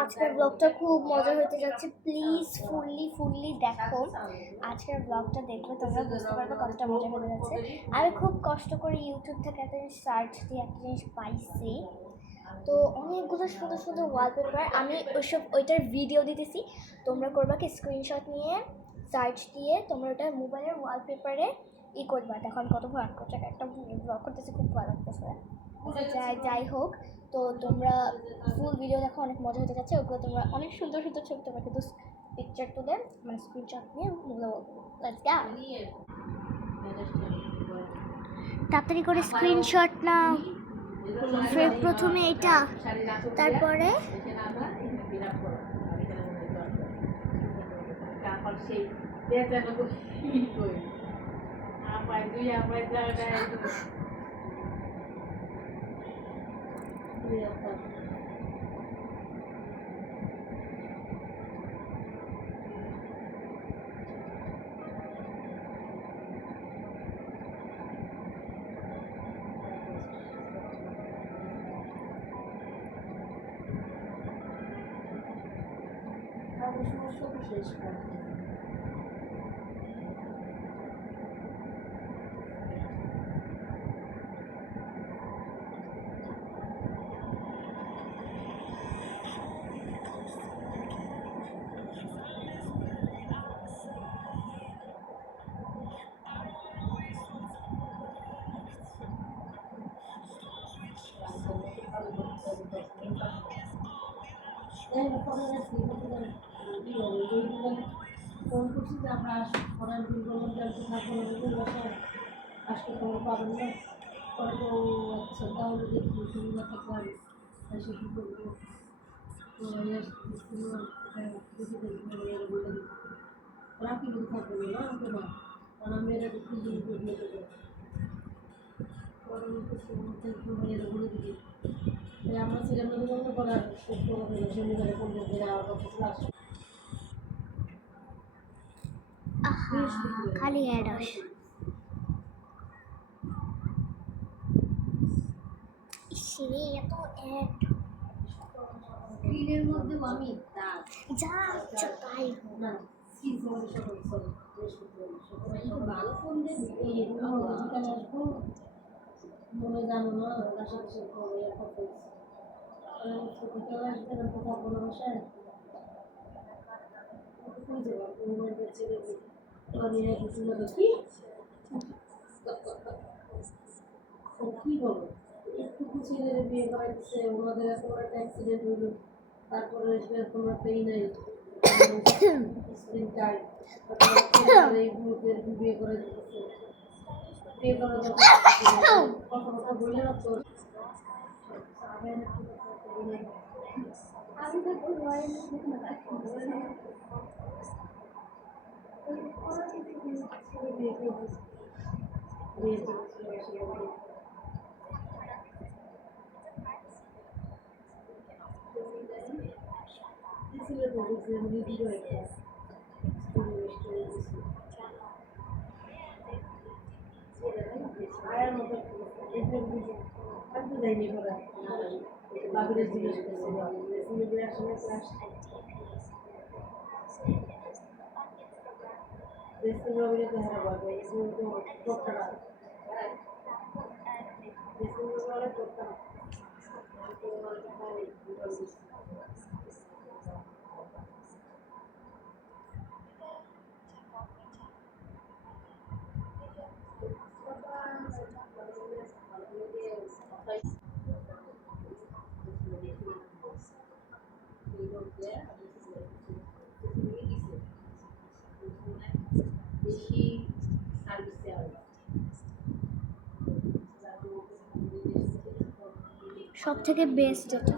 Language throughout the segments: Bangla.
আজকের ব্লগটা খুব মজা হতে যাচ্ছে। প্লিজ ফুললি দেখো। আজকের ব্লগটা দেখলে তোমরা বুঝতে পারবে কতটা মজা হতে যাচ্ছে। আমি খুব কষ্ট করে ইউটিউব থেকে একটা জিনিস সার্চ দিয়ে একটা জিনিস পাইছি। তো অনেকগুলো সুন্দর ওয়ালপেপার, আমি ওইটার ভিডিও দিতেছি। তোমরা করবা কি, স্ক্রিনশট নিয়ে সার্চ দিয়ে তোমরা ওটা মোবাইলের ওয়ালপেপারে করবা। দেখো আমি কত ভয় করছে, একটা ব্লগ করতেছি, খুব ভয় লাগতেছে। যাই হোক, তো তোমরা ফুল ভিডিও দেখো, অনেক মজা হতে যাচ্ছে। ওগুলো তোমরা অনেক সুন্দর ছবি তোমরা কিন্তু পিকচার তুলে মানে স্ক্রিনশট নিয়ে তাড়াতাড়ি করে স্ক্রিনশট নাও। প্রথমে এটা, তারপরে ফোন করছি যে আমরা পরের দিন বললাম যে একটু থাকবো আজকে খবর পাবেন না। পরে তো আচ্ছা তাহলে দেখি সুবিধা থাকলাম এসে কী করবো। তো ওরা কি দিন থাকবে না আমাকে না, কারণ আমি এটা দেখি দিন দিয়ে দেবো। পরে মেয়েরা বলে দিবি আমরা ছিলাম না করার শনিবারে পর্যন্ত যাওয়ার কথা আসে। খালি অ্যাডস ইসরে এত অ্যাড স্ক্রিনের মধ্যে আমি যা ইচ্ছা তাই না স্ক্রিন সমস্যা ভালো ফোন দিয়ে আসবো মনে জানো না আশেপাশে বিকাল আসবে না কোথাও কোনো বাসায় কি বলো একটু ছেলের বিয়ে করাইছে, ওনাদের এত বড় একটা অ্যাক্সিডেন্ট হইলো, তারপরে তোমরা পেই নাই স্ক্রিন টাইম এই মুহূর্তে বিয়ে করে দিতেছে। বিয়ে করার কথা কথা বললে না তো আমি তো আয়ার মতো আমি তো যাইনি ঘোরা বাবিরে জিজ্ঞেস করছিল আসলে ক্লাস দেশের বাবিরে তো হারা পাবে এগুলো তো টোটকা দেশের বাবিরে টোটকা সব থেকে বেস্ট এটা।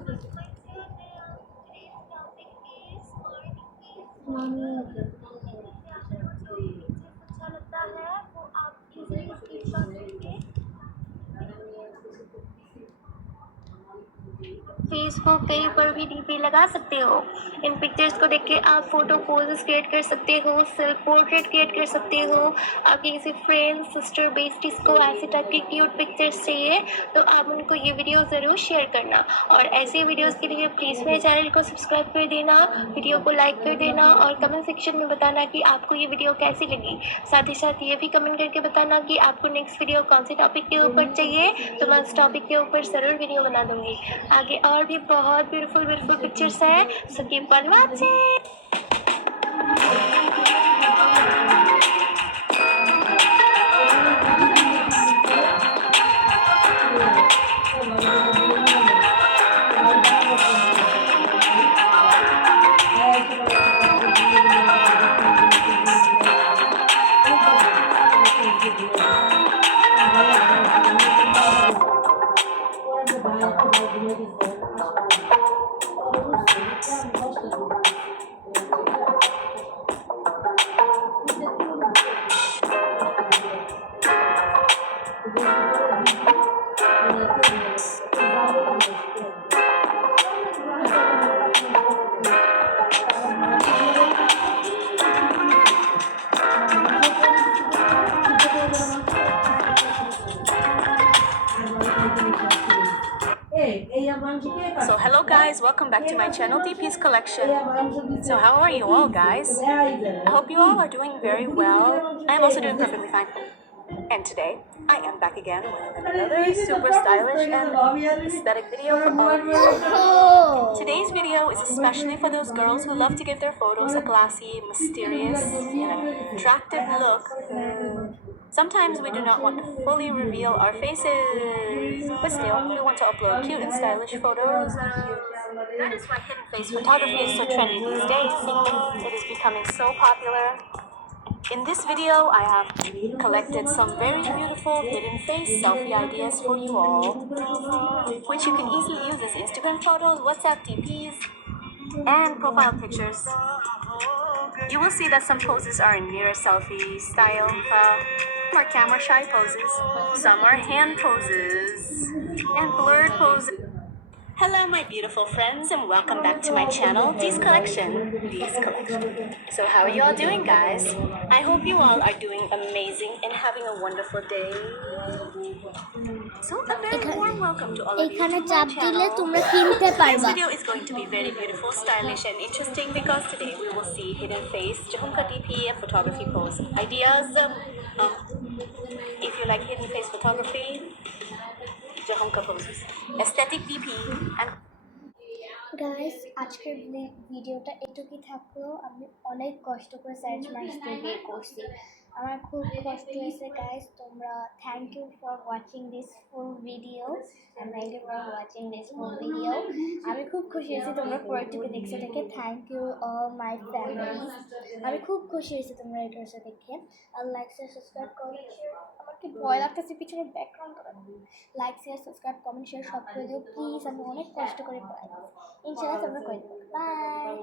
फेस को कहीं पर भी डीपी लगा सकते हो। इन पिक्चर्स को देख के आप फोटो पोजेस क्रिएट कर सकते हो, सेल्फ पोर्ट्रेट क्रिएट कर सकते हो। आपके किसी फ्रेंड, सिस्टर, बेस्टीज को ऐसे टाइप की क्यूट पिक्चर्स चाहिए तो आप उनको ये वीडियो ज़रूर शेयर करना। और ऐसे वीडियोस के लिए प्लीज़ मेरे चैनल को सब्सक्राइब कर देना, वीडियो को लाइक कर देना और कमेंट सेक्शन में बताना कि आपको ये वीडियो कैसी लगी। साथ ही साथ ये भी कमेंट करके बताना कि आपको नेक्स्ट वीडियो कौन से टॉपिक के ऊपर चाहिए, तो मैं उस टॉपिक के ऊपर ज़रूर वीडियो बना दूँगी। आगे और भी बहुत ब्यूटीफुल ब्यूटीफुल पिक्चर्स हैं, so keep on watching. So hello guys, welcome back to my channel DP's Collection. So how are you all guys? I hope you all are doing very well. I am also doing perfectly fine. And today, I am back again with another super stylish and aesthetic video for all of you. Today's video is especially for those girls who love to give their photos a classy, mysterious, and attractive look. Sometimes we do not want to fully reveal our faces, but still, we want to upload cute and stylish photos. That is why hidden face photography is so trendy these days. It is becoming so popular. In this video, I have collected some very beautiful hidden face selfie ideas for you all, which you can easily use as Instagram photos, WhatsApp DPs, and profile pictures. You will see that some poses are in mirror selfie style, some are camera shy poses, some are hand poses, and blurred poses. Hello my beautiful friends and welcome back to my channel, D's Collection. So how are you all doing guys? I hope you all are doing amazing and having a wonderful day. So a very warm welcome to all of you to my channel. This video is going to be very beautiful, stylish and interesting because today we will see hidden face, Jahumka DP and photography pose ideas. If you like hidden face photography, Jahumka poses, aesthetic DP and guys আজকের ভিডিওটা এটুকুই থাকলো। আমি অনেক কষ্ট করে সার্চ মার্চ দিয়ে বের করছি, আমার খুব কষ্ট হয়েছে গাইস। তোমরা thank you for watching this full video, thank you for watching this full video. আমি খুব খুশি হয়েছি তোমরা পুরোটুকু দেখছো দেখে। Thank you all my family. আমি খুব খুশি হয়েছি তোমরা এটা দেখে। আর like share subscribe comment share. আমার কি ভয় লাগতেছে পিছনে ব্যাকগ্রাউন্ড করে। Like share subscribe comment share সব করে দিও প্লিজ, আমি অনেক কষ্ট করে পড়াই। ইনশাআল্লাহ তোমরা করে দেবো। বাই।